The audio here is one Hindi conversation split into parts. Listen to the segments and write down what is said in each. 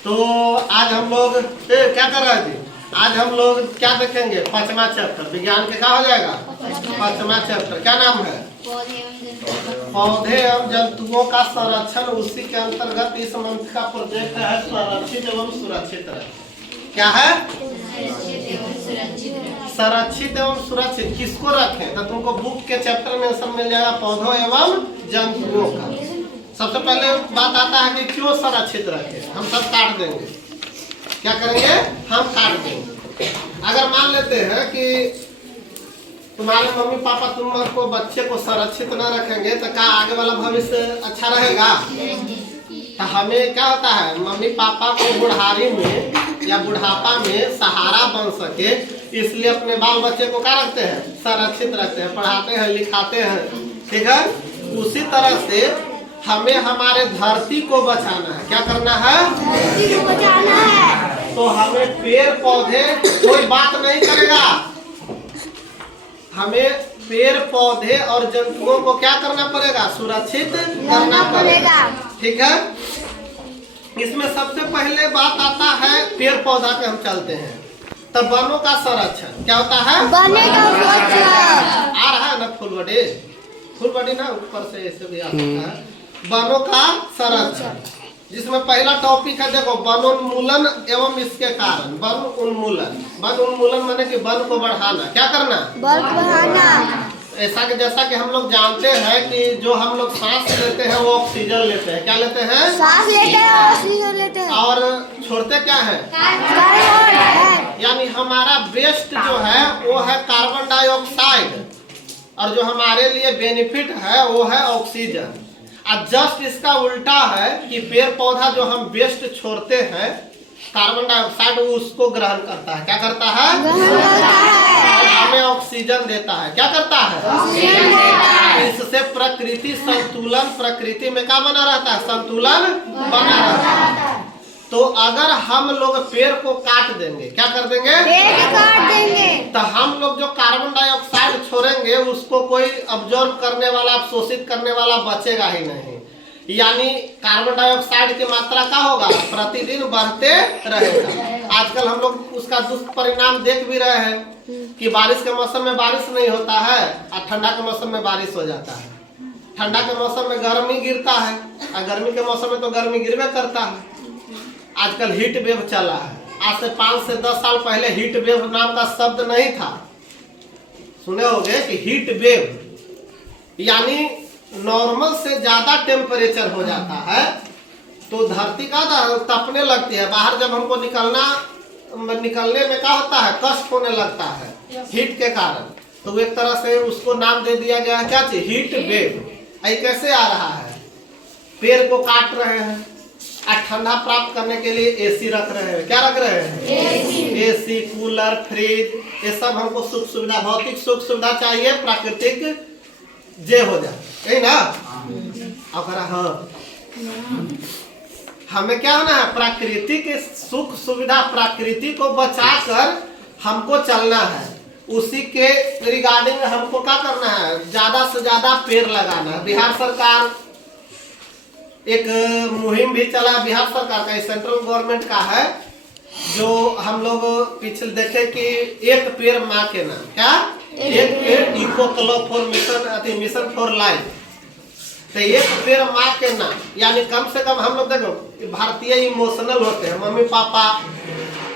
तो आज हम लोग क्या कर रहे थे? आज हम लोग क्या देखेंगे? 5वां चैप्टर विज्ञान के क्या हो जाएगा? 5वां चैप्टर क्या नाम है? पौधे एवं जंतुओं का संरक्षण। उसी के अंतर्गत इस मंथ का प्रोजेक्ट है संरक्षित एवं सुरक्षित रखें। क्या है? संरक्षित एवं सुरक्षित किसको रखें? तो तुमको बुक के चैप्टर में सब मिल जाएगा पौधों एवं जंतुओं का। सबसे पहले बात आता है कि क्यों संरक्षित रखें। हम सब काट देंगे। क्या करेंगे? हम काट देंगे। अगर मान लेते हैं कि तुम्हारे मम्मी पापा तुमको बच्चे को संरक्षित न रखेंगे तो क्या आगे वाला भविष्य अच्छा रहेगा? तो हमें क्या होता है, मम्मी पापा को बुढ़ारी में या बुढ़ापा में सहारा बन सके, इसलिए अपने बाल बच्चे को क्या रखते हैं? संरक्षित रखते हैं, पढ़ाते हैं, लिखाते हैं। ठीक है। उसी तरह से हमें हमारे धरती को बचाना है। क्या करना है? धरती को बचाना है। तो हमें पेड़ पौधे कोई बात नहीं करेगा, हमें पेड़ पौधे और जंतुओं को क्या करना पड़ेगा? सुरक्षित करना पड़ेगा। ठीक है। इसमें सबसे पहले बात आता है पेड़ पौधा पे हम चलते हैं। तो वनों का संरक्षण क्या होता है? वनों का संरक्षण आ रहा है ना, फुलबड़ी ना ऊपर से ऐसे भी आता है। वनों का संरक्षण, जिसमें पहला टॉपिक है देखो वनोन्मूलन एवं इसके कारण। वन उन्मूलन, वन उन्मूलन माने कि वन को बढ़ाना। क्या करना? वन बढ़ाना। ऐसा कि जैसा कि हम लोग जानते हैं कि जो हम लोग सांस लेते हैं वो ऑक्सीजन लेते हैं। क्या लेते हैं? सांस लेते हैं, ऑक्सीजन लेते हैं। और छोड़ते क्या है? यानी हमारा वेस्ट जो है वो है कार्बन डाइऑक्साइड, और जो हमारे लिए बेनिफिट है वो है ऑक्सीजन। अब जस्ट इसका उल्टा है कि पेड़ पौधा जो हम वेस्ट छोड़ते हैं कार्बन डाइऑक्साइड, वो उसको ग्रहण करता है। क्या करता है? और हमें ऑक्सीजन देता है। क्या करता है? ऑक्सीजन देता है। इससे प्रकृति संतुलन, प्रकृति में क्या बना रहता है? संतुलन बना रहता है। तो अगर हम लोग पेड़ को काट देंगे, क्या कर देंगे? पेड़ काट देंगे, तो हम लोग जो कार्बन डाइऑक्साइड छोड़ेंगे उसको कोई अब्जॉर्ब करने वाला, अवशोषित करने वाला बचेगा ही नहीं। यानी कार्बन डाइऑक्साइड की मात्रा क्या होगा? प्रतिदिन बढ़ते रहेगा। आजकल हम लोग उसका दुष्परिणाम देख भी रहे हैं कि बारिश के मौसम में बारिश नहीं होता है और ठंडा के मौसम में बारिश हो जाता है। ठंडा के मौसम में गर्मी गिरता है और गर्मी के मौसम में तो गर्मी गिरवे करता है। आजकल हीट वेव चला है। आज से 5 से 10 साल पहले हीट वेव नाम का शब्द नहीं था। सुने होंगे कि हीट वेव यानी नॉर्मल से ज्यादा टेम्परेचर हो जाता है तो धरती का तपने लगती है। बाहर जब हमको निकलने में क्या होता है? कष्ट होने लगता है हीट के कारण। तो एक तरह से उसको नाम दे दिया गया क्या चीज? Heat wave. ये कैसे आ रहा है? पेड़ को काट रहे हैं और ठंडा प्राप्त करने के लिए एसी रख रहे हैं। क्या रख रहे हैं? एसी, कूलर, फ्रिज, ये सब हमको सुख सुविधा, भौतिक सुख सुविधा चाहिए, प्राकृतिक जे हो जाए, यही ना? हाँ, हमें क्या होना है? प्राकृतिक सुख सुविधा, प्रकृति को बचाकर हमको चलना है। उसी के रिगार्डिंग हमको क्या करना है? ज्यादा से ज्यादा पेड़ लगाना है। बिहार सरकार एक मुहिम भी चला, बिहार सरकार का, सेंट्रल गवर्नमेंट का है, जो हम लोग पिछले देखे कि एक पेड़ माँ के नाम। क्या? एक पेड़ eco club for mission, mission for life. तो एक पेड़ माँ के नाम, यानी कम से कम हम लोग देखो भारतीय इमोशनल होते हैं, मम्मी पापा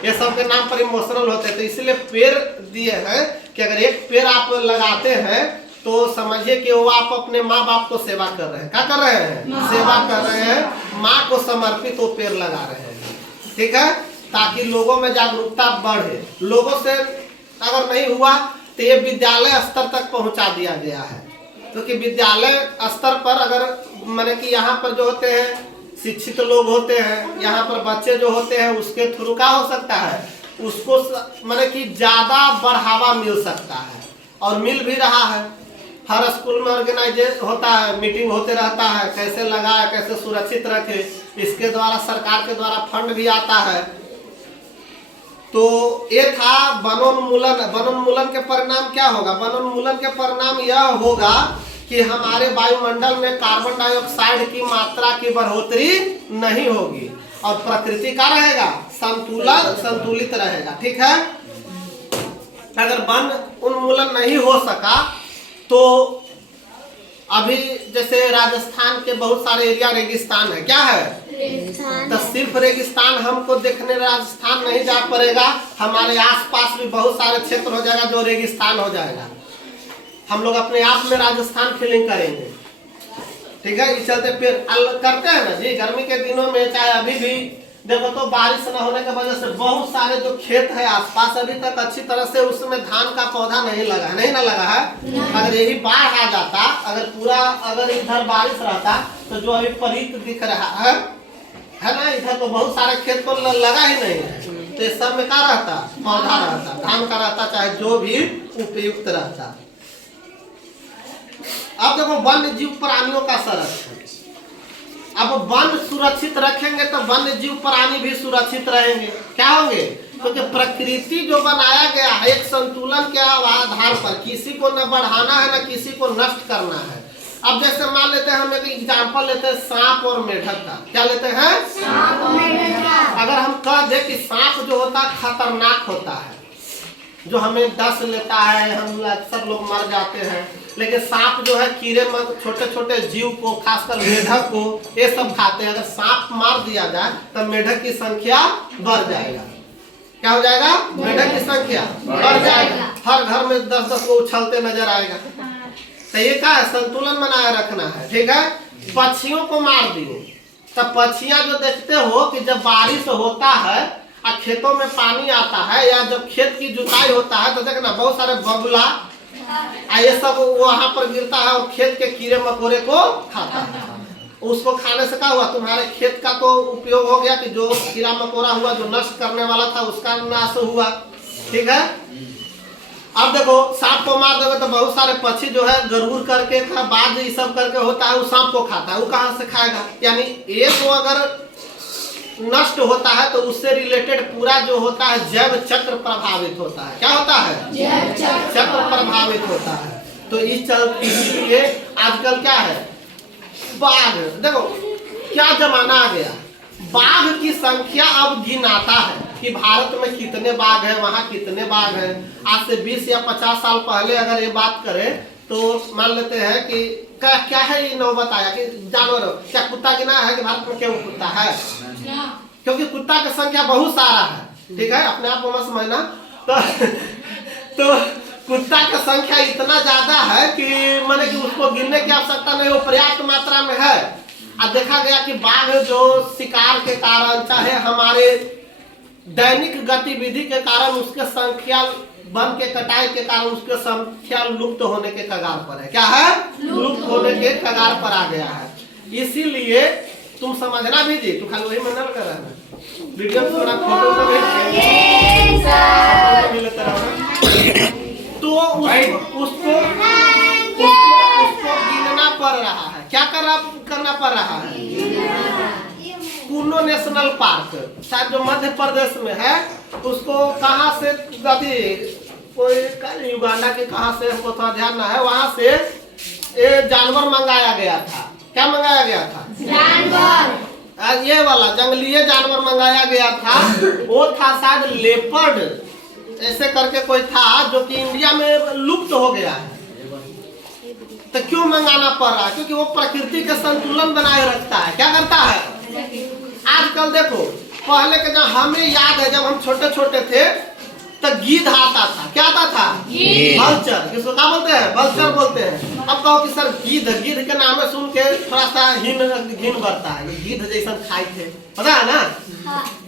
ये सब के नाम पर इमोशनल होते हैं। तो इसलिए पेड़ दिए हैं कि अगर एक पेड़ आप लगाते हैं तो समझिए कि वो आप अपने माँ बाप को सेवा कर रहे हैं। क्या कर रहे हैं? सेवा कर रहे हैं। माँ को समर्पित वो पेड़ लगा रहे हैं। ठीक है। ताकि लोगों में जागरूकता बढ़े। लोगों से अगर नहीं हुआ तो ये विद्यालय स्तर तक पहुंचा दिया गया है। क्योंकि विद्यालय स्तर पर अगर माने कि यहाँ पर जो होते हैं शिक्षित लोग होते हैं, यहाँ पर बच्चे जो होते हैं उसके थ्रू क्या हो सकता है? उसको माने कि ज्यादा बढ़ावा मिल सकता है और मिल भी रहा है। हर स्कूल में ऑर्गेनाइज होता है, मीटिंग होते रहता है, कैसे लगाए, कैसे सुरक्षित रखे। इसके द्वारा सरकार के द्वारा फंड भी आता है। तो ये था वनोन्मूलन। वनोन्मूलन के परिणाम क्या होगा? वनोन्मूलन के परिणाम यह होगा कि हमारे वायुमंडल में कार्बन डाइऑक्साइड की मात्रा की बढ़ोतरी नहीं होगी और प्रकृति का रहेगा संतुलित रहेगा। ठीक है, अगर वन उन्मूलन नहीं हो सका तो अभी जैसे राजस्थान के बहुत सारे एरिया रेगिस्तान है, क्या है, तो सिर्फ रेगिस्तान हमको देखने राजस्थान नहीं जा पड़ेगा, हमारे आसपास भी बहुत सारे क्षेत्र हो जाएगा जो रेगिस्तान हो जाएगा। हम लोग अपने आप में राजस्थान फीलिंग करेंगे। ठीक है, इस चलते फिर करते हैं ना जी, गर्मी के दिनों में चाहे अभी भी देखो तो बारिश न होने की वजह से बहुत सारे जो खेत है आसपास अभी तक अच्छी तरह से उसमें धान का पौधा नहीं लगा है, नहीं ना लगा है। अगर यही बाढ़ आ जाता, अगर इधर बारिश रहता तो जो अभी परीत दिख रहा है ना, इधर तो बहुत सारे खेत को लगा ही नहीं है, तो इस सब में क्या रहता, पौधा रहता, धान का रहता, चाहे जो भी उपयुक्त रहता। अब देखो वन्य जीव प्राणियों का संरक्षण, अब वन सुरक्षित रखेंगे तो वन्य जीव प्राणी भी सुरक्षित रहेंगे। क्या होंगे, क्योंकि प्रकृति जो बनाया गया है एक संतुलन के आधार पर, किसी को न बढ़ाना है न किसी को नष्ट करना है। अब जैसे मान लेते हैं, हम एक एग्जाम्पल लेते हैं सांप और मेढक का। क्या लेते हैं, सांप और मेढक। अगर हम कह दे कि सांप जो होता है खतरनाक होता है, जो हमें डस लेता है, हम सब लोग मर जाते हैं, लेकिन सांप जो है कीड़े छोटे छोटे जीव को, खासकर मेढक को, ये सब खाते हैं। अगर सांप मार दिया जाए तो मेढक की संख्या बढ़ जाएगा। क्या हो जाएगा, मेढक की संख्या बढ़ जाएगा, हर घर में 10-10 को उछलते नजर आएगा। तो ये क्या है, संतुलन बनाए रखना है। ठीक है, पक्षियों को मार दिए तब पक्षियां जो देखते हो कि जब बारिश होता है और खेतों में पानी आता है या जब खेत की जुताई होता है तो देखना बहुत सारे बगुला ये सब वहां पर गिरता है और खेत के कीड़े मकोड़े को खाता है। उसको खाने से क्या हुआ, तुम्हारे खेत का तो उपयोग हो गया कि जो कीड़ा मकोड़ा हुआ जो नष्ट करने वाला था उसका नाश हुआ। ठीक है, अब देखो सांप को मार दोगे तो बहुत सारे पक्षी जो है गरुड़ करके, बाज ये सब करके होता है, वो सांप को खाता है, वो कहाँ से खाएगा। यानी एक को अगर नष्ट होता है तो उससे रिलेटेड पूरा जो होता है जैव चक्र प्रभावित होता है। क्या होता है, जैव चक्र प्रभावित होता है। तो इसलिए आजकल क्या है, बाघ देखो क्या जमाना आ गया, बाघ की संख्या अब गिनाता है कि भारत में कितने बाघ है, वहाँ कितने बाघ है। आज से 20 या 50 साल पहले अगर ये बात करें तो मान लेते हैं कि क्या है, ये नौबत आया कि जानवर क्या कुत्ता गिना है कि भारत में क्यों कुत्ता है, क्योंकि कुत्ता की संख्या बहुत सारा है। ठीक है, अपने आप को मत समझना। तो कुत्ता की संख्या इतना ज्यादा है कि माने कि उसको गिनने की आवश्यकता नहीं, वो पर्याप्त मात्रा में है। अब देखा गया कि बाघ जो शिकार के कारण, चाहे हमारे दैनिक गतिविधि के कारण, उसके संख्या वन के कटाई के कारण उसके संख्या लुप्त होने के कगार पर है। क्या है, लुप्त होने के कगार पर आ गया है। इसीलिए तुम समझना भी जी, तू खाली वही मन कर रहा है, वीडियो थोड़ा फोटो तो उसको गिनना पड़ रहा है। क्या करना पड़ रहा है, कुनो नेशनल पार्क शायद जो मध्य प्रदेश में है, उसको कहाँ से कोई युगांडा के कहाँ से हमको थोड़ा ध्यान ना है, वहाँ से ये जानवर मंगाया गया था। क्या मंगाया गया था, जानवर, ये वाला जंगली जानवर मंगाया गया था। वो था शायद लेपर्ड ऐसे करके कोई था, जो कि इंडिया में लुप्त हो गया है। तो क्यों मंगाना पड़ रहा है, क्योंकि वो प्रकृति का संतुलन बनाए रखता है। क्या करता है, आजकल देखो, पहले के जब हमें याद है, जब हम छोटे छोटे थे तो गीध आता था। क्या आता था, वल्चर, किसको क्या बोलते हैं, वल्चर बोलते हैं। अब कहो कि सर गीध के नाम सुन के थोड़ा सा घिन बढ़ता है, गीध जैसा खाए थे, पता है ना,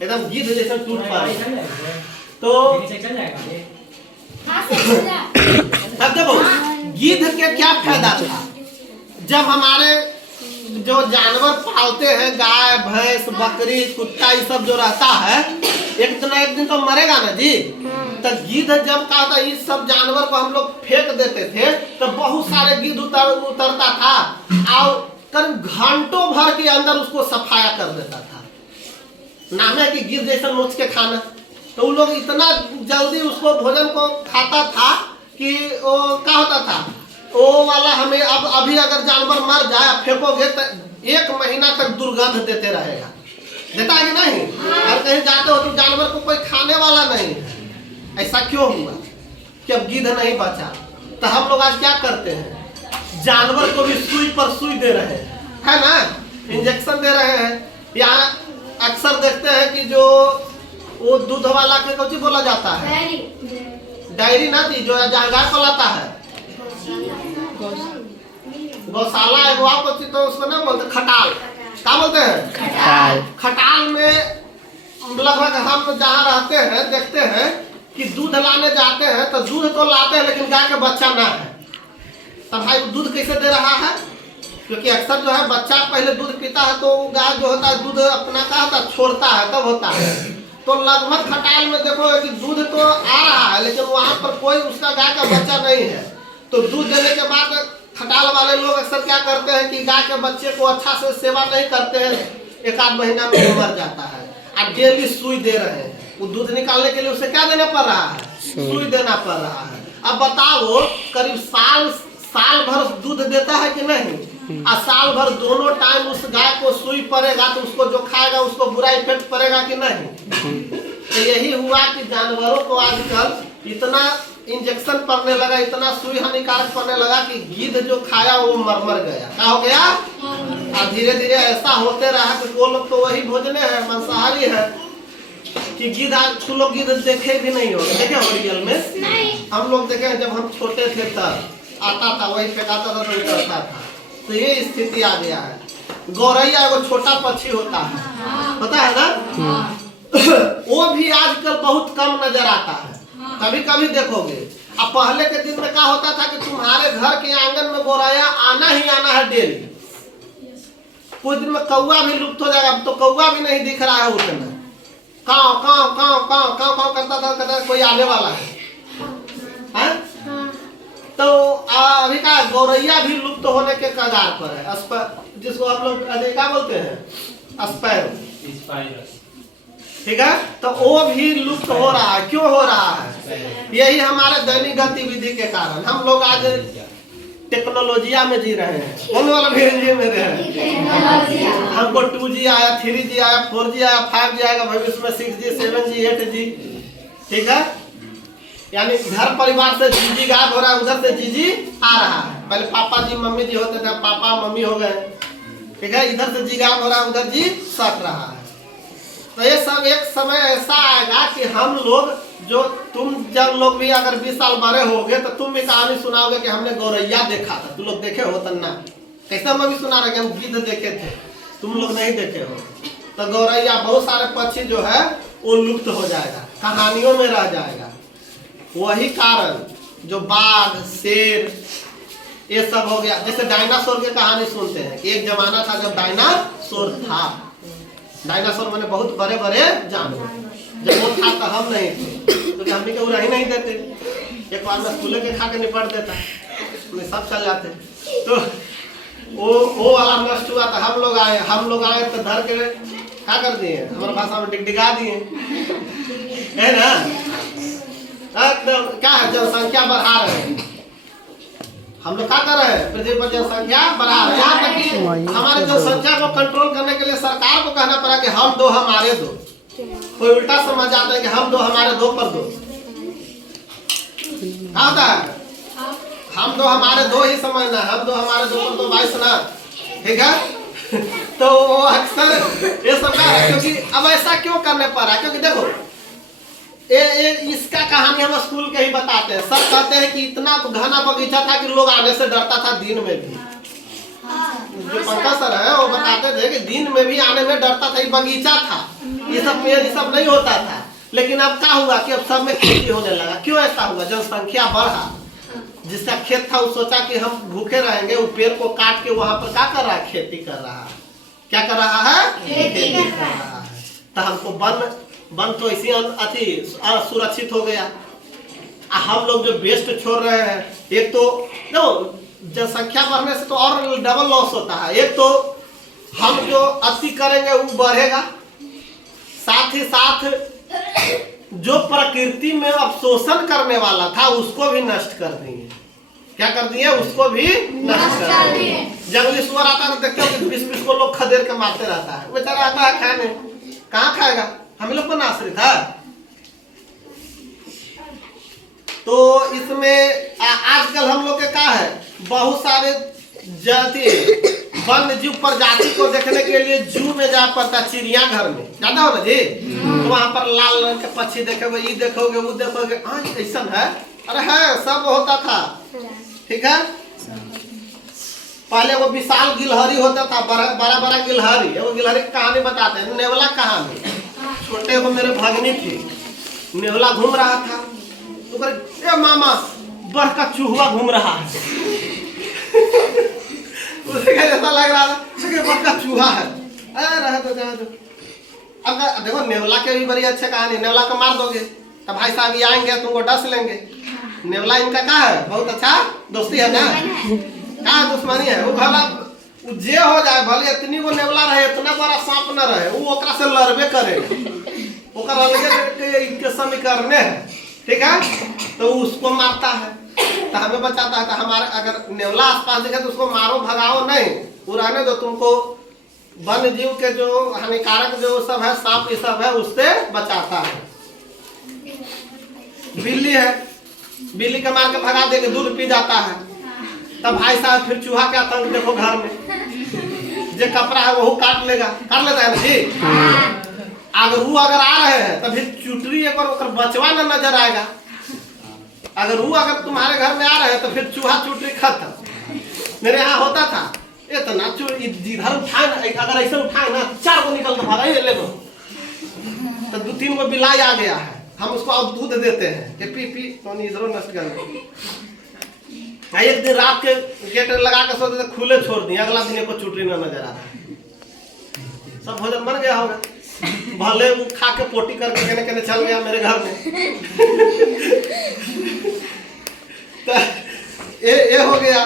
एकदम गीध जैसा टूट पड़ा। तो अब देखो गीध के क्या फायदा था, जब हमारे जो जानवर पालते हैं, गाय भैंस बकरी कुत्ता ये सब जो रहता है, एक दिन तो मरेगा ना जी। तो गीध जब क्या होता है, इस सब जानवर को हम लोग फेंक देते थे तो बहुत सारे गीध उतरता था और करीब घंटों भर के अंदर उसको सफाया कर देता था। नाम है कि गीध जैसा नोच के खाना। तो उन लोग इतना जल्दी उसको भोजन को खाता था कि वो क्या होता था, वो वाला हमें अब अभी अगर जानवर मर जाए फेंकोगे तो 1 महीना तक दुर्गंध देते रहेगा, देता है कि नहीं? और कहीं जाते हो तो जानवर को कोई खाने वाला नहीं है। ऐसा क्यों हुआ कि अब गिद्ध नहीं बचा? तो हम लोग आज क्या करते हैं, जानवर को भी सुई पर सुई दे रहे हैं, है ना, इंजेक्शन दे रहे हैं। यहाँ अक्सर देखते हैं कि जो वो दूध वाला के कुछ बोला जाता है, डायरी ना थी, जो जहाँ गाय पलाता है, गौशाला है वो, आपको तो उसको ना बोलते खटाल, क्या बोलते हैं? खटाल। खटाल में लगभग हम जहाँ रहते हैं देखते हैं कि दूध लाने जाते हैं तो दूध तो लाते हैं लेकिन गाय का बच्चा ना है। तब भाई दूध कैसे दे रहा है? क्योंकि अक्सर जो है बच्चा पहले दूध पीता है तो गाय जो होता है दूध अपना का होता छोड़ता है, तब होता है। तो लगभग खटाल में देखो कि दूध तो आ रहा है लेकिन वहाँ पर कोई उसका गाय का बच्चा नहीं है। तो दूध देने के बाद खटाल वाले लोग अक्सर क्या करते हैं कि गाय के बच्चे को अच्छा से सेवा नहीं करते हैं, 1 आध महीना में मर जाता है। और डेली सुई दे रहे हैं, वो दूध निकालने के लिए उसे क्या देना पड़ रहा है? सुई देना पड़ रहा है। अब बताओ करीब साल भर दूध देता है कि नहीं? और साल भर दोनों टाइम उस गाय को सुई पड़ेगा तो उसको जो खाएगा उसको बुरा इफेक्ट पड़ेगा कि नहीं? तो यही हुआ कि जानवरों को आजकल इतना इंजेक्शन पड़ने लगा, इतना सुई हानिकारक पड़ने लगा कि गिद्ध जो खाया वो मर गया। क्या हो गया? और धीरे धीरे ऐसा होते रहा कि वो लोग तो वही भोजने हैं, मांसाहारी है कि गिद्ध, आज लोग गिद्ध देखे भी नहीं हो, देखे हो रियल में? नहीं। हम लोग देखे जब हम छोटे थे तब आता था, वही फेंकाता था तो उतरता था। तो ये स्थिति आ गया है। गौरैया वो छोटा पक्षी होता है, पता है ना? वो भी आजकल बहुत कम नजर आता है, कभी कभी देखोगे। अब पहले के दिन में क्या होता था कि तुम्हारे घर के आंगन में गौरैया आना ही आना है डेली। कुछ दिन में कौवा भी लुप्त हो जाएगा, अब तो कौवा भी नहीं दिख रहा है उतना। काव काव काव काव काव काव करता था, कहता कोई आने वाला है? तो अभी का गौरैया भी लुप्त होने के कगार पर है, जिसको हम लोग क्या बोलते हैं? स्पैरो। ठीक है, तो वो भी लुप्त हो रहा है। क्यों हो रहा है? यही हमारे दैनिक गतिविधि के कारण। हम लोग आज टेक्नोलॉजिया में जी रहे हैं, कौन वाला भी में रहे हैं। हमको 2G आया, 3G आया, 4G आया, 5G आएगा भविष्य में, 6G, 7G, 8G। ठीक है, यानी घर परिवार से जीजी गायब हो रहा है, उधर से जीजी आ रहा है। पहले पापा जी मम्मी जी होते थे, पापा मम्मी हो गए। ठीक है, इधर से जी गायब हो रहा है, उधर जी सट रहा है। तो ये सब एक समय ऐसा आएगा कि हम लोग जो तुम जब लोग भी अगर 20 साल बड़े होगे तो तुम भी कहानी सुनाओगे कि हमने गौरैया देखा था। तुम लोग देखे हो तन्ना? कैसे हम अभी सुना रहे कि हम गिद्ध देखे थे, तुम लोग नहीं देखे हो। तो गौरैया बहुत सारे पक्षी जो है वो लुप्त हो जाएगा, कहानियों में रह जाएगा। वही कारण जो बाघ, शेर, ये सब हो गया। जैसे डायनासोर की कहानी सुनते हैं कि एक जमाना था जब डायनासोर था। डायनासोर मैंने बहुत बड़े बड़े जानवर, जब वो था तो हम नहीं थे, तो हम भी उड़ा ही नहीं देते। एक बार मैं स्कूल के खा के निपट देता, सब चल जाते। तो वो वाला नष्ट हुआ था। हम लोग आए तो धर के क्या कर दिए, हमारे भाषा में डिगडिगा दिए, है ना? क्या है, जनसंख्या बढ़ा रहे हैं हम लोग। क्या कर रहे हैं? पृथ्वी पर जनसंख्या बढ़ा रहे हैं। यहाँ तक कि हमारे जनसंख्या को कंट्रोल करने के लिए सरकार को कहना पड़ा कि हम दो हमारे दो। कोई उल्टा समझ जाता है कि हम दो हमारे दो पर दो। क्या होता है? हम दो हमारे दो ही समझना, हम दो हमारे दो पर दो 22 ना। ठीक है, तो वो अक्सर ये सब है। क्योंकि अब ऐसा क्यों करने पड़ रहा है? क्योंकि देखो इसका कहानी हम स्कूल के ही बताते हैं। सर कहते हैं कि इतना घना बगीचा था कि लोग आने से डरता था दिन में भी। जो पंकज सर है वो बताते थे कि दिन में भी आने में डरता था। ये बगीचा था, ये सब पेड़ ये सब नहीं होता था। लेकिन अब क्या हुआ कि अब सब में खेती होने लगा। क्यों ऐसा हुआ? जनसंख्या बढ़ा। जिसका खेत था वो सोचा कि हम भूखे रहेंगे, वो पेड़ को काट के वहां पर क्या कर रहा है? खेती कर रहा है। क्या कर रहा है? खेती कर रहा है। तो हमको वन तो इसी अति सुरक्षित हो गया। हम लोग जो वेस्ट छोड़ रहे हैं, एक तो जनसंख्या बढ़ने से तो और डबल लॉस होता है। एक तो हम जो अति करेंगे वो बढ़ेगा, साथ ही साथ जो प्रकृति में अवशोषण करने वाला था उसको भी नष्ट कर देंगे। क्या कर दिए, उसको भी नष्ट कर दिए। जंगली सुअर आता है देखते हो कि 20-20 को लोग खदेड़ के मारते रहता है, बेचारा आता है खाने, कहाँ खाएगा, हम लोग पर आश्रित है। तो इसमें आजकल हम लोग के क्या है, बहुत सारे जाति वन्य जीव प्रजाति को देखने के लिए जू में जा पड़ता, चिड़ियाघर में ज्यादा हो ना जी। तो वहाँ पर लाल रंग के पक्षी देखोगे, ये देखोगे, वो देखोगे, ऐसा है, अरे है, सब होता था, ठीक है। पहले वो विशाल गिलहरी होता था, बड़ा बड़ा गिलहरी, वो गिलहरी की कहानी बताते हैं, नेवला कहानी। छोटे को मेरे भगनी थी, नेवला घूम रहा था, तो करे ए मामा बड़ का चूहा घूम रहा है। उसे ऐसा लग रहा था कि बड़ का चूहा है, रहे तो अब देखो नेवला के भी बड़ी अच्छी कहानी, नेवला को मार दोगे तो भाई साहब ये आएंगे तुमको डस लेंगे। नेवला इनका क्या है, बहुत अच्छा दोस्ती है ना, क्या दुश्मनी है, वो भला जे हो जाए, भले इतनी वो नेवला रहे, इतना बड़ा सांप न रहे, वो ओकरा से लड़बे करेगा, ओकरा अलगे इनके समीकरण है, ठीक है। तो उसको मारता है तो हमें बचाता है। तो हमारे अगर नेवला आसपास दिखे तो उसको मारो, भगाओ नहीं, वो रहने दो, तुमको वन्य जीव के जो हानिकारक जो सब है, सांप ये सब है, उससे बचाता है। बिल्ली है, बिल्ली के मार के भगा देके दूध पी जाता है, तब भाई साहब फिर चूहा के आतंक देखो घर में, जो कपड़ा है वो काट लेगा, काट लेता है ना जी। अगर वो अगर आ रहे हैं तो फिर चुटरी एक बार बचवा न नजर आएगा। अगर वो अगर तुम्हारे घर में आ रहे हैं तो फिर चूहा चुटरी खत्म। मेरे यहाँ होता था, इतना जिधर उठाए ना, अगर ऐसे उठाए ना 4 को निकल के भागा, ये ले लो, तो 2-3 को बिलाई आ गया है, हम उसको अब दूध देते हैं कि पी तो इधरों नष्ट कर। एक दिन रात के गेट लगा के सोते थे, खुले छोड़ दिए, अगला दिन को चुटरी न नजर आ रहा। सब भोजन बन गया होगा, भले वो खा के पोटी करके कहने कहने चल गया मेरे घर में। तो ये हो गया,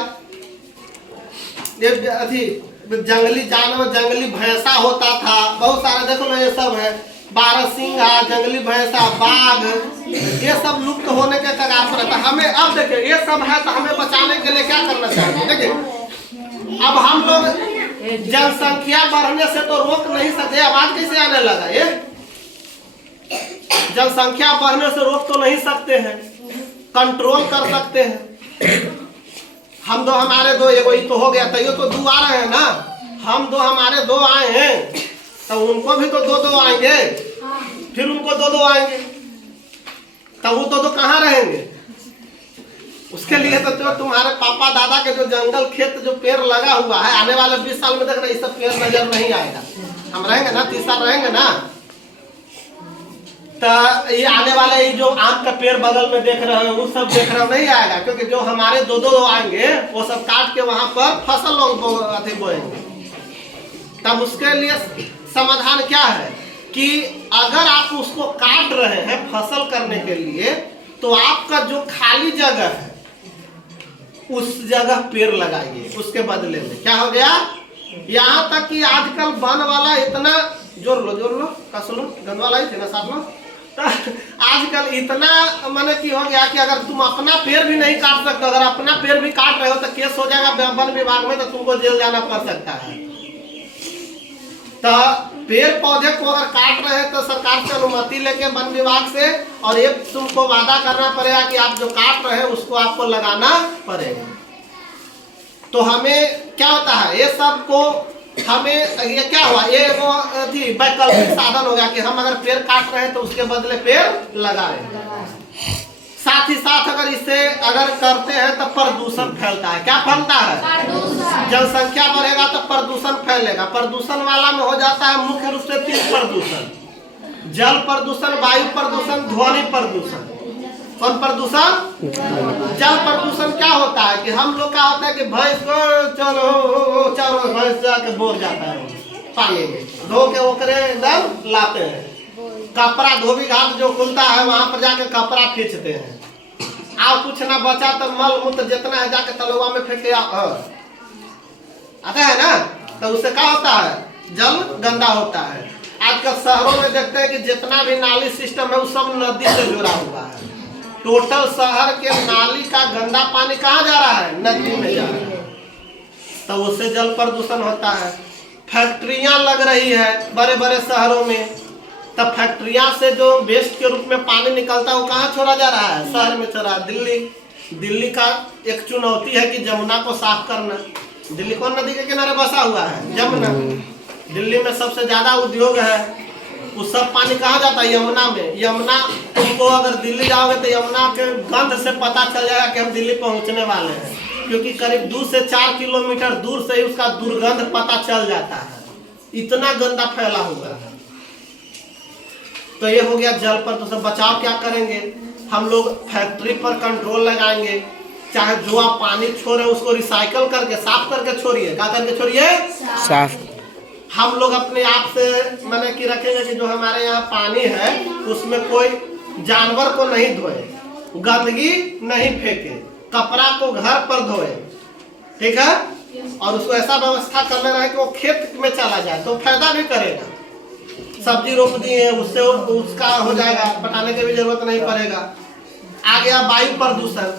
ये अथी जंगली जानवर, जंगली भैंसा होता था, बहुत सारे देखो ना, ये सब है, बारहसिंगा, जंगली भैंसा, बाघ, ये सब लुप्त होने के कगार पर था। हमें अब देखिए ये सब है, तो हमें बचाने के लिए क्या करना चाहिए। देखिए अब हम लोग जनसंख्या बढ़ने से तो रोक नहीं सकते, आवाज कैसे आने लगा, ये जनसंख्या बढ़ने से रोक तो नहीं सकते हैं, कंट्रोल कर सकते हैं। हम दो हमारे दो, एगो तो हो गया, तैयो तो 2 आ रहे हैं ना, हम दो हमारे 2 आए हैं, तो उनको भी तो 2-2 आएंगे, फिर उनको 2-2 आएंगे, तब वो 2-2 कहाँ रहेंगे। उसके लिए तो जो तुम्हारे पापा दादा के जो जंगल खेत जो पेड़ लगा हुआ है, आने वाले 20 साल में देख रहे, ये सब पेड़ नजर नहीं आएगा। हम रहेंगे ना, 30 साल रहेंगे ना, तो ये आने वाले ये जो आम का पेड़ बगल में देख रहे हो, वो सब देख रहे हो नहीं आएगा, क्योंकि जो हमारे 2-2 आएंगे वो सब काट के वहां पर फसल लोग बोएंगे। तब उसके लिए समाधान क्या है कि अगर आप उसको काट रहे हैं फसल करने के लिए, तो आपका जो खाली जगह है उस जगह पेड़ लगाइए, उसके बदले में क्या हो गया। यहाँ तक कि आजकल वन वाला इतना जोर लो कस लो, गंद वाला ही थे ना साथ में, तो आजकल इतना माने की हो गया कि अगर तुम अपना पेड़ भी नहीं काट सकते, अगर अपना पेड़ भी काट रहे हो तो केस हो जाएगा वन विभाग में, तो तुमको जेल जाना पड़ सकता है। तो पेड़ पौधे को अगर काट रहे हैं तो सरकार से अनुमति लेके वन विभाग से, और ये तुमको वादा करना पड़ेगा कि आप जो काट रहे हैं उसको आपको लगाना पड़ेगा। तो हमें क्या होता है, ये सब को हमें ये क्या हुआ, ये वो वैकल्पिक साधन हो गया कि हम अगर पेड़ काट रहे हैं तो उसके बदले पेड़ लगाए। साथ ही साथ अगर इसे अगर करते हैं तो प्रदूषण फैलता है। क्या फैलता है? जनसंख्या बढ़ेगा तो प्रदूषण फैलेगा। प्रदूषण वाला में हो जाता है मुख्य रूप से 3 प्रदूषण: जल प्रदूषण, वायु प्रदूषण, ध्वनि प्रदूषण। कौन प्रदूषण? जल प्रदूषण क्या होता है कि हम लोग क्या होता है कि भैंस को चलो भैंस जाके बोर जाता है पानी में, धो के ओकरे एकदम लाते हैं। कपड़ा धोबी घाट जो खुलता है वहां पर जाके कपड़ा खींचते हैं। आप कुछ ना बचा तो मल मूत्र जितना है जाके तलवा में फेंके आता है ना, तो उससे क्या होता है, जल गंदा होता है। आजकल शहरों में देखते हैं कि जितना भी नाली सिस्टम है वो सब नदी से जुड़ा हुआ है। टोटल शहर के नाली का गंदा पानी कहाँ जा रहा है? नदी में जा रहा है। तो उससे जल प्रदूषण होता है। फैक्ट्रियां लग रही है बड़े बड़े शहरों में, तब फैक्ट्रियां से जो वेस्ट के रूप में पानी निकलता है वो कहाँ छोड़ा जा रहा है? शहर में छोड़ा। दिल्ली का एक चुनौती है कि जमुना को साफ करना। दिल्ली कौन नदी के किनारे बसा हुआ है? जमुना। दिल्ली में सबसे ज्यादा उद्योग है, वो सब पानी कहाँ जाता है? यमुना में। यमुना, तुमको अगर दिल्ली जाओगे तो यमुना के गंध से पता चल जाएगा कि हम दिल्ली पहुंचने वाले हैं, क्योंकि करीब 2 से 4 किलोमीटर दूर से ही उसका दुर्गंध पता चल जाता है, इतना गंदा फैला हुआ है। तो ये हो गया जल प्रदूषण। बचाव क्या करेंगे? हम लोग फैक्ट्री पर कंट्रोल लगाएंगे, चाहे जो आप पानी छोड़े उसको रिसाइकल करके साफ करके छोड़िए। क्या करके छोड़िए? साफ। हम लोग अपने आप से मैंने कि रखेंगे कि जो हमारे यहाँ पानी है उसमें कोई जानवर को नहीं धोए, गंदगी नहीं फेंके, कपड़ा को घर पर धोए, ठीक है? और उसको ऐसा व्यवस्था करना रहे कि वो खेत में चला जाए तो फायदा भी करेगा। सब्जी रोप दिए, उससे उसका हो जाएगा, पटाने की भी जरूरत नहीं पड़ेगा। आ गया वायु प्रदूषण।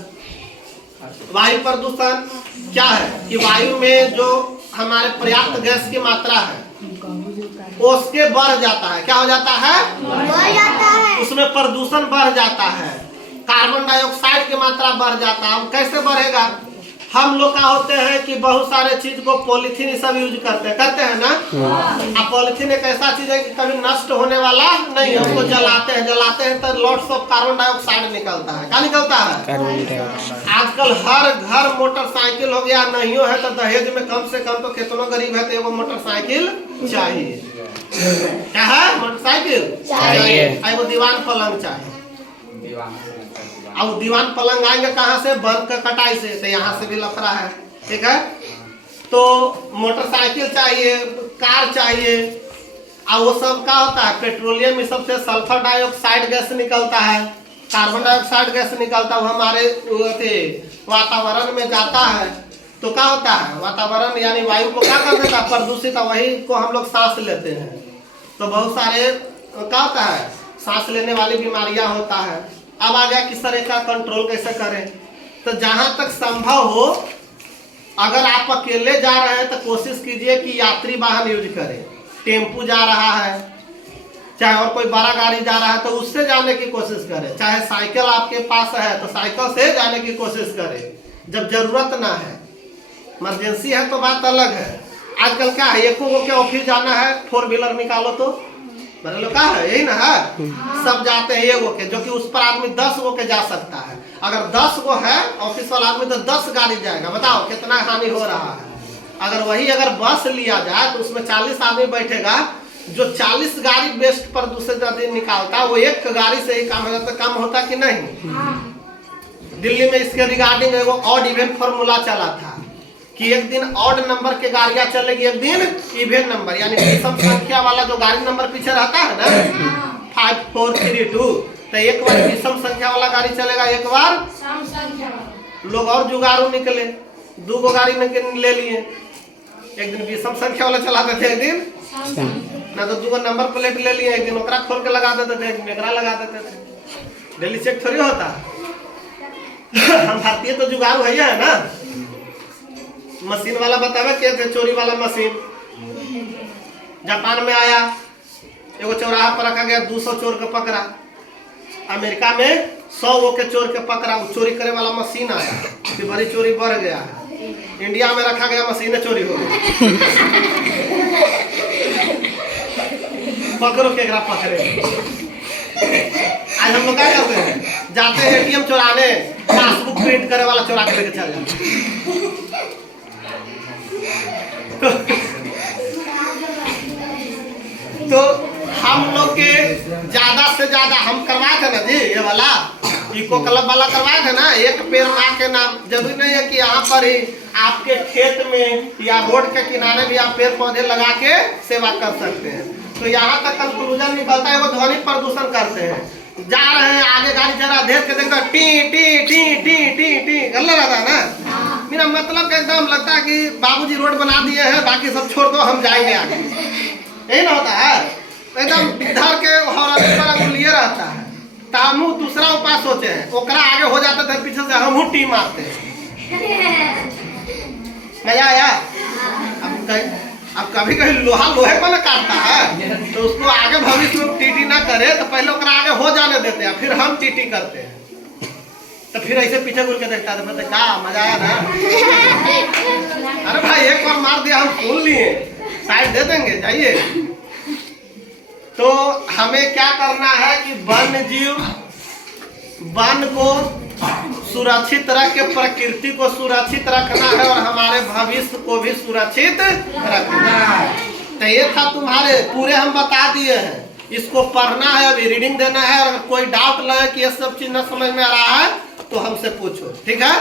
वायु प्रदूषण क्या है कि वायु में जो हमारे पर्याप्त गैस की मात्रा है उसके बढ़ जाता है। क्या हो जाता है? बढ़ जाता है। उसमें प्रदूषण बढ़ जाता है, कार्बन डाइऑक्साइड की मात्रा बढ़ जाता है। कैसे बढ़ेगा? हम लोग का होते हैं कि बहुत सारे चीज को पॉलिथीन सब यूज करते हैं ना। अब पॉलिथीन एक ऐसा चीज है कि कभी नष्ट होने वाला नहीं है। उसको जलाते हैं तो लॉट्स ऑफ कार्बन डाइऑक्साइड निकलता है। क्या निकलता है? आजकल हर घर मोटरसाइकिल हो गया, नहीं है तो दहेज में कम से कम तो कितना गरीब है तो एगो मोटरसाइकिल चाहिए। क्या है? मोटरसाइकिल चाहिए। एगो दीवान पलंग चाहिए। अब दीवान पलंग आएंगे कहाँ से? वन का कटाई से, तो यहाँ से भी लफड़ा है, ठीक है? तो मोटरसाइकिल चाहिए, कार चाहिए। और वो सब क्या होता है? पेट्रोलियम में सबसे सल्फर डाइऑक्साइड गैस निकलता है, कार्बन डाइऑक्साइड गैस निकलता है, वो हमारे वातावरण में जाता है। तो क्या होता है? वातावरण यानी वायु को क्या कर देता है? प्रदूषित। वही को हम लोग सांस लेते हैं, तो बहुत सारे क्या होता है? सांस लेने वाली बीमारियां होता है। अब आ गया किस तरह का कंट्रोल कैसे करें? तो जहां तक संभव हो, अगर आप अकेले जा रहे हैं तो कोशिश कीजिए कि यात्री वाहन यूज करें। टेम्पू जा रहा है, चाहे और कोई बड़ा गाड़ी जा रहा है तो उससे जाने की कोशिश करें। चाहे साइकिल आपके पास है तो साइकिल से जाने की कोशिश करें, जब जरूरत ना है। इमरजेंसी है तो बात अलग है। आजकल क्या है, एको को क्या ऑफिस जाना है, 4 व्हीलर निकालो तो मतलब क्या है? यही ना है। सब जाते हैं एगो के, जो कि उस पर आदमी 10 गो के जा सकता है। अगर 10 गो है ऑफिस वाला आदमी तो 10 गाड़ी जाएगा। बताओ कितना हानि हो रहा है। अगर बस लिया जाए तो उसमें 40 आदमी बैठेगा, जो 40 गाड़ी वेस्ट प्रदूषित निकालता है वो एक गाड़ी से ही काम हो जाता। कम होता कि नहीं? दिल्ली में इसके रिगार्डिंग एगो ऑड इवेंट फॉर्मूला चला था कि एक दिन ऑड नंबर के गाड़ियां चलेगी, एक दिन इवेन नंबर यानी विषम संख्या वाला जो गाड़ी नंबर पीछे रहता है ना 5 4 3 2, तो एक बार विषम संख्या वाला गाड़ी चलेगा, एक बार सम संख्या वाला। लोग और जुगाड़ू निकले, 2 गो गाड़ी ले लिए। एक दिन विषम संख्या वाला चलाते थे, एक दिन ना तो 2 गो नंबर प्लेट ले लिए, एक दिन ओकरा खोल के लगा देते थे, एक दिन एकरा लगा देते थे। डेली चेक थोड़ी होता। हम भारतीय तो जुगाड़ू है ना। मशीन वाला बतावे क्या थे? चोरी वाला मशीन जापान में आया, एगो चौराहा पर रखा गया, 200 चोर के पकड़ा। अमेरिका में 100 गो के चोर के पकड़ा, वो चोरी करे वाला मशीन आया कि बड़ी चोरी बढ़ गया है। इंडिया में रखा गया, मशीन चोरी हो गई। पकड़ो केकरा पकड़े। आज हम लोग क्या करते हैं? जाते हैं एटीएम चोराने, पासबुक प्रिंट करे वाला चोरा के लेके चल जाते हैं। तो हम लोग के ज्यादा से ज्यादा हम करवाए थे ना जी, ये वाला इको क्लब वाला करवाए थे ना, एक पेड़ माँ के नाम। जरूरी नहीं है कि यहाँ पर ही, आपके खेत में या रोड के किनारे भी आप पेड़ पौधे लगा के सेवा कर सकते हैं। तो यहाँ तक कंक्लूजन निकलता है, वो ध्वनि प्रदूषण करते हैं। जा रहे हैं आगे गाड़ी जरा देख के देखता T T T T T T गल्ला रहता है ना। मेरा मतलब का एकदम लगता है कि बाबूजी रोड बना दिए हैं, बाकी सब छोड़ दो, हम जाएंगे आगे। यही ना होता है? एकदम इधर के लिए रहता है। तामू दूसरा उपाय सोचे हैं, ओकरा आगे हो जाते थे, पीछे से हम टी मारते हैं। मजा आया? अब कभी कभी लोहा लोहे को ना काटता है, तो उसको आगे भविष्य में टीटी ना करे तो पहले ओकरा आगे हो जाने देते हैं, फिर हम टीटी करते हैं। तो फिर ऐसे पीछे घूर के देखता था, पता क्या मजा आया ना? अरे भाई एक बार मार दिया, हम सुन लिए, साइड दे देंगे, जाइए। तो हमें क्या करना है कि वन्य जीव, वन को सुरक्षित रख के प्रकृति को सुरक्षित रखना है और हमारे भविष्य को भी सुरक्षित रखना है। तो ये था तुम्हारे पूरे हम बता दिए हैं, इसको पढ़ना है, अभी रीडिंग देना है। और कोई डाउट लगे कि ये सब चीज न समझ में आ रहा है तो हमसे पूछो, ठीक है?